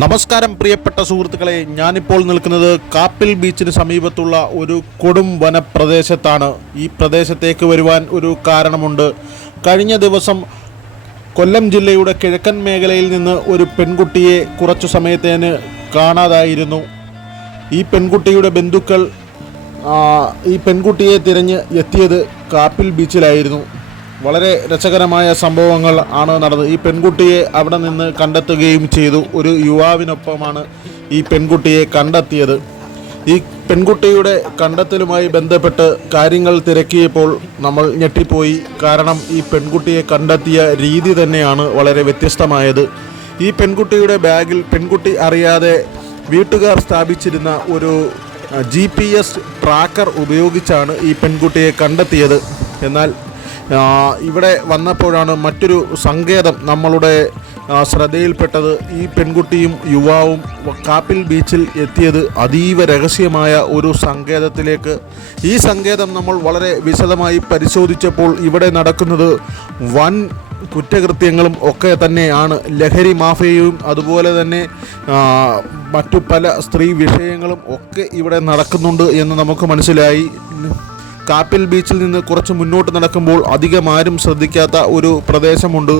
നമസ്കാരം പ്രിയപ്പെട്ട സുഹൃത്തുക്കളെ, ഞാനിപ്പോൾ നിൽക്കുന്നത് കാപ്പിൽ ബീച്ചിന് സമീപത്തുള്ള ഒരു കൊടും വനപ്രദേശത്താണ്. ഈ പ്രദേശത്തേക്ക് വരുവാൻ ഒരു കാരണമുണ്ട്. കഴിഞ്ഞ ദിവസം കൊല്ലം ജില്ലയുടെ കിഴക്കൻ മേഖലയിൽ നിന്ന് ഒരു പെൺകുട്ടിയെ കുറച്ചു സമയത്തേന് കാണാതായിരുന്നു. ഈ പെൺകുട്ടിയുടെ ബന്ധുക്കൾ ഈ പെൺകുട്ടിയെ തിരഞ്ഞ് എത്തിയത് കാപ്പിൽ ബീച്ചിലായിരുന്നു. വളരെ രസകരമായ സംഭവങ്ങൾ ആണ് നടന്നത്. ഈ പെൺകുട്ടിയെ അവിടെ നിന്ന് കണ്ടെത്തുകയും ചെയ്തു. ഒരു യുവാവിനൊപ്പമാണ് ഈ പെൺകുട്ടിയെ കണ്ടെത്തിയത്. ഈ പെൺകുട്ടിയുടെ കണ്ടെത്തലുമായി ബന്ധപ്പെട്ട് കാര്യങ്ങൾ തിരക്കിയപ്പോൾ നമ്മൾ ഞെട്ടിപ്പോയി. കാരണം ഈ പെൺകുട്ടിയെ കണ്ടെത്തിയ രീതി തന്നെയാണ് വളരെ വ്യത്യസ്തമായത്. ഈ പെൺകുട്ടിയുടെ ബാഗിൽ പെൺകുട്ടി അറിയാതെ വീട്ടുകാർ സ്ഥാപിച്ചിരുന്ന ഒരു GPS ട്രാക്കർ ഉപയോഗിച്ചാണ് ഈ പെൺകുട്ടിയെ കണ്ടെത്തിയത്. എന്നാൽ ഇവിടെ വന്നപ്പോഴാണ് മറ്റൊരു സങ്കേതം നമ്മളുടെ ശ്രദ്ധയിൽപ്പെട്ടത്. ഈ പെൺകുട്ടിയും യുവാവും കാപ്പിൽ ബീച്ചിൽ എത്തിയത് അതീവ രഹസ്യമായ ഒരു സങ്കേതത്തിലേക്ക്. ഈ സങ്കേതം നമ്മൾ വളരെ വിശദമായി പരിശോധിച്ചപ്പോൾ ഇവിടെ നടക്കുന്നത് വൻ കുറ്റകൃത്യങ്ങളും ഒക്കെ തന്നെയാണ്. ലഹരി മാഫിയയും അതുപോലെ തന്നെ മറ്റു പല സ്ത്രീ വിഷയങ്ങളും ഒക്കെ ഇവിടെ നടക്കുന്നുണ്ട് എന്ന് നമുക്ക് മനസ്സിലായി. കാപ്പിൽ ബീച്ചിൽ നിന്ന് കുറച്ച് മുന്നോട്ട് നടക്കുമ്പോൾ അധികം ആരും ശ്രദ്ധിക്കാത്ത ഒരു പ്രദേശമുണ്ട്.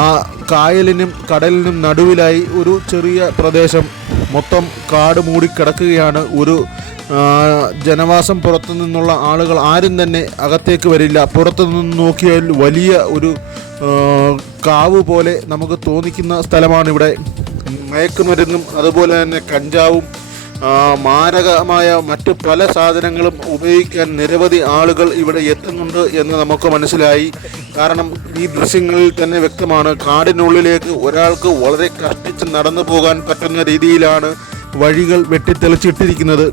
ആ കായലിനും കടലിനും നടുവിലായി ഒരു ചെറിയ പ്രദേശം, മൊത്തം കാട് മൂടിക്കിടക്കുകയാണ്. ഒരു ജനവാസം പുറത്തു നിന്നുള്ള ആളുകൾ ആരും തന്നെ അകത്തേക്ക് വരില്ല. പുറത്തു നിന്ന് നോക്കിയാൽ വലിയ ഒരു കാവ് പോലെ നമുക്ക് തോന്നിക്കുന്ന സ്ഥലമാണിവിടെ. മയക്കുമരുന്നും അതുപോലെ തന്നെ കഞ്ചാവും മാരകമായ മറ്റ് പല സാധനങ്ങളും ഉപയോഗിക്കാൻ നിരവധി ആളുകൾ ഇവിടെ എത്തുന്നുണ്ട് എന്ന് നമുക്ക് മനസ്സിലായി. കാരണം ഈ ദൃശ്യങ്ങളിൽ തന്നെ വ്യക്തമാണ്. കാടിനുള്ളിലേക്ക് ഒരാൾക്ക് വളരെ കഷ്ടിച്ച് നടന്നു പോകാൻ പറ്റുന്ന രീതിയിലാണ് വഴികൾ വെട്ടിത്തെളിച്ചിട്ടിരിക്കുന്നത്.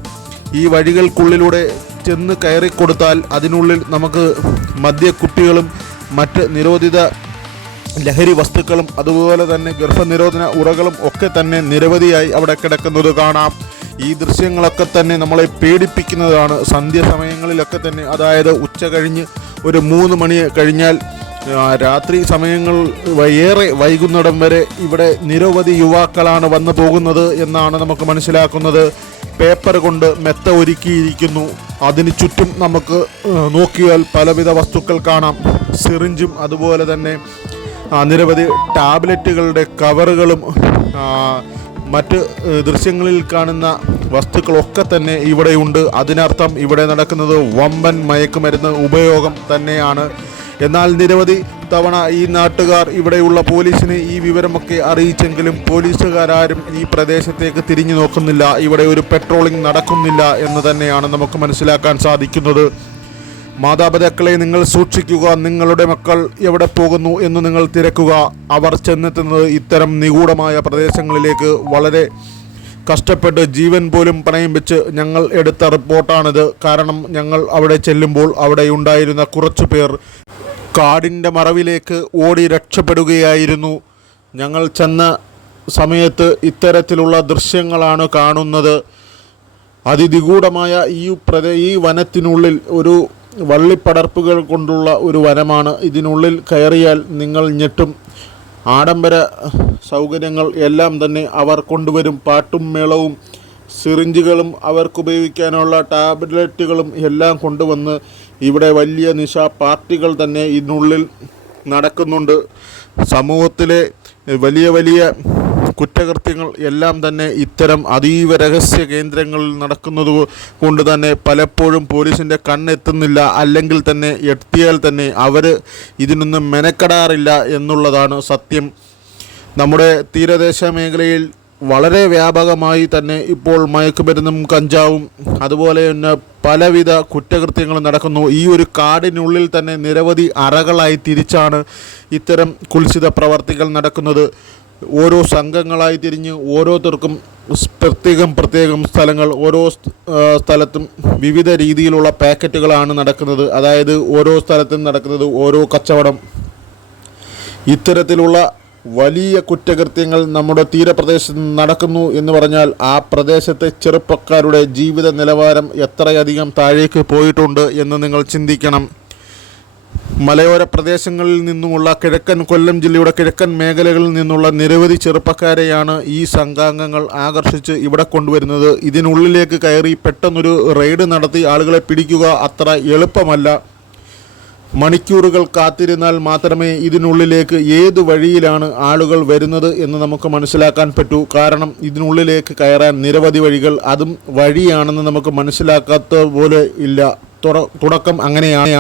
ഈ വഴികൾക്കുള്ളിലൂടെ ചെന്ന് കയറിക്കൊടുത്താൽ അതിനുള്ളിൽ നമുക്ക് മദ്യക്കുപ്പികളും മറ്റ് നിരോധിത ലഹരി വസ്തുക്കളും അതുപോലെ തന്നെ ഗർഭനിരോധന ഉറകളും ഒക്കെ തന്നെ നിരവധിയായി അവിടെ കിടക്കുന്നത് കാണാം. ഈ ദൃശ്യങ്ങളൊക്കെ തന്നെ നമ്മളെ പേടിപ്പിക്കുന്നതാണ്. സന്ധ്യാസമയങ്ങളിലൊക്കെ തന്നെ, അതായത് ഉച്ച കഴിഞ്ഞ് ഒരു 3 മണി കഴിഞ്ഞാൽ രാത്രി സമയങ്ങൾ ഏറെ വൈകുന്നിടം വരെ ഇവിടെ നിരവധി യുവാക്കളാണ് വന്നു പോകുന്നത് എന്നാണ് നമുക്ക് മനസ്സിലാക്കുന്നത്. പേപ്പർ കൊണ്ട് മെത്ത ഒരുക്കിയിരിക്കുന്നു. അതിന് ചുറ്റും നമുക്ക് നോക്കിയാൽ പലവിധ വസ്തുക്കൾ കാണാം. സിറിഞ്ചും അതുപോലെ തന്നെ നിരവധി ടാബ്ലറ്റുകളുടെ കവറുകളും മറ്റ് ദൃശ്യങ്ങളിൽ കാണുന്ന വസ്തുക്കളൊക്കെ തന്നെ ഇവിടെയുണ്ട്. അതിനർത്ഥം ഇവിടെ നടക്കുന്നത് വമ്പൻ മയക്കുമരുന്ന് ഉപയോഗം തന്നെയാണ്. എന്നാൽ നിരവധി തവണ ഈ നാട്ടുകാർ ഇവിടെയുള്ള പോലീസിനെ ഈ വിവരമൊക്കെ അറിയിച്ചെങ്കിലും പോലീസുകാരും ഈ പ്രദേശത്തേക്ക് തിരിഞ്ഞു നോക്കുന്നില്ല. ഇവിടെ ഒരു പെട്രോളിംഗ് നടക്കുന്നില്ല എന്ന് തന്നെയാണ് നമുക്ക് മനസ്സിലാക്കാൻ സാധിക്കുന്നത്. മാതാപിതാക്കളെ നിങ്ങൾ സൂക്ഷിക്കുക. നിങ്ങളുടെ മക്കൾ എവിടെ പോകുന്നു എന്ന് നിങ്ങൾ തിരക്കുക. അവർ ചെന്നെത്തുന്നത് ഇത്തരം നിഗൂഢമായ പ്രദേശങ്ങളിലേക്ക് വളരെ കഷ്ടപ്പെട്ട് ജീവൻ പോലും പണയം വെച്ച് ഞങ്ങൾ എടുത്ത റിപ്പോർട്ടാണിത്. കാരണം ഞങ്ങൾ അവിടെ ചെല്ലുമ്പോൾ അവിടെ ഉണ്ടായിരുന്ന കുറച്ചു പേർ കാടിൻ്റെ മറവിലേക്ക് ഓടി രക്ഷപ്പെടുകയായിരുന്നു. ഞങ്ങൾ ചെന്ന സമയത്ത് ഇത്തരത്തിലുള്ള ദൃശ്യങ്ങളാണ് കാണുന്നത്. അതിനിഗൂഢമായ ഈ വനത്തിനുള്ളിൽ ഒരു വള്ളിപ്പടർപ്പുകൾ കൊണ്ടുള്ള ഒരു വനമാണ്. ഇതിനുള്ളിൽ കയറിയാൽ നിങ്ങൾ ഞെട്ടും. ആഡംബര സൗകര്യങ്ങൾ എല്ലാം തന്നെ അവർ കൊണ്ടുവരും. പാട്ടും മേളവും സിറിഞ്ചുകളും അവർക്കുപയോഗിക്കാനുള്ള ടാബ്ലറ്റുകളും എല്ലാം കൊണ്ടുവന്ന് ഇവിടെ വലിയ നിശാ പാർട്ടികൾ തന്നെ ഇതിനുള്ളിൽ നടക്കുന്നുണ്ട്. സമൂഹത്തിലെ വലിയ വലിയ കുറ്റകൃത്യങ്ങൾ എല്ലാം തന്നെ ഇത്തരം അതീവ രഹസ്യ കേന്ദ്രങ്ങളിൽ നടക്കുന്നത് കൊണ്ട് തന്നെ പലപ്പോഴും പോലീസിൻ്റെ കണ്ണെത്തുന്നില്ല. അല്ലെങ്കിൽ തന്നെ എത്തിയാൽ തന്നെ അവർ ഇതിനൊന്നും മെനക്കെടാറില്ല എന്നുള്ളതാണ് സത്യം. നമ്മുടെ തീരദേശ മേഖലയിൽ വളരെ വ്യാപകമായി തന്നെ ഇപ്പോൾ മയക്കുമരുന്നും കഞ്ചാവും അതുപോലെ തന്നെ പലവിധ കുറ്റകൃത്യങ്ങളും നടക്കുന്നു. ഈ ഒരു കാടിനുള്ളിൽ തന്നെ നിരവധി അറകളായി തിരിച്ചാണ് ഇത്തരം കുൽസിത പ്രവർത്തികൾ നടക്കുന്നത്. ഓരോ സംഘങ്ങളായി തിരിഞ്ഞ് ഓരോരുത്തർക്കും പ്രത്യേകം സ്ഥലങ്ങൾ, ഓരോ സ്ഥലത്തും വിവിധ രീതിയിലുള്ള പാക്കറ്റുകളാണ് നടക്കുന്നത്. അതായത് ഓരോ സ്ഥലത്തും നടക്കുന്നത് ഓരോ കച്ചവടം. ഇത്തരത്തിലുള്ള വലിയ കുറ്റകൃത്യങ്ങൾ നമ്മുടെ തീരപ്രദേശത്ത് നടക്കുന്നു എന്ന് പറഞ്ഞാൽ ആ പ്രദേശത്തെ ചെറുപ്പക്കാരുടെ ജീവിത നിലവാരം എത്രയധികം താഴേക്ക് പോയിട്ടുണ്ട് എന്ന് നിങ്ങൾ ചിന്തിക്കണം. മലയോര പ്രദേശങ്ങളിൽ നിന്നുമുള്ള കൊല്ലം ജില്ലയുടെ കിഴക്കൻ മേഖലകളിൽ നിന്നുള്ള നിരവധി ചെറുപ്പക്കാരെയാണ് ഈ സംഘാംഗങ്ങൾ ആകർഷിച്ച് ഇവിടെ കൊണ്ടുവരുന്നത്. ഇതിനുള്ളിലേക്ക് കയറി പെട്ടെന്നൊരു റെയ്ഡ് നടത്തി ആളുകളെ പിടിക്കുക അത്ര എളുപ്പമല്ല. മണിക്കൂറുകൾ കാത്തിരുന്നാൽ മാത്രമേ ഇതിനുള്ളിലേക്ക് ഏത് വഴിയിലാണ് ആളുകൾ വരുന്നത് എന്ന് നമുക്ക് മനസ്സിലാക്കാൻ പറ്റൂ. കാരണം ഇതിനുള്ളിലേക്ക് കയറാൻ നിരവധി വഴികൾ, അതും വഴിയാണെന്ന് നമുക്ക് മനസ്സിലാക്കാത്ത പോലെ ഇല്ല. തുടക്കം അങ്ങനെയാണ്.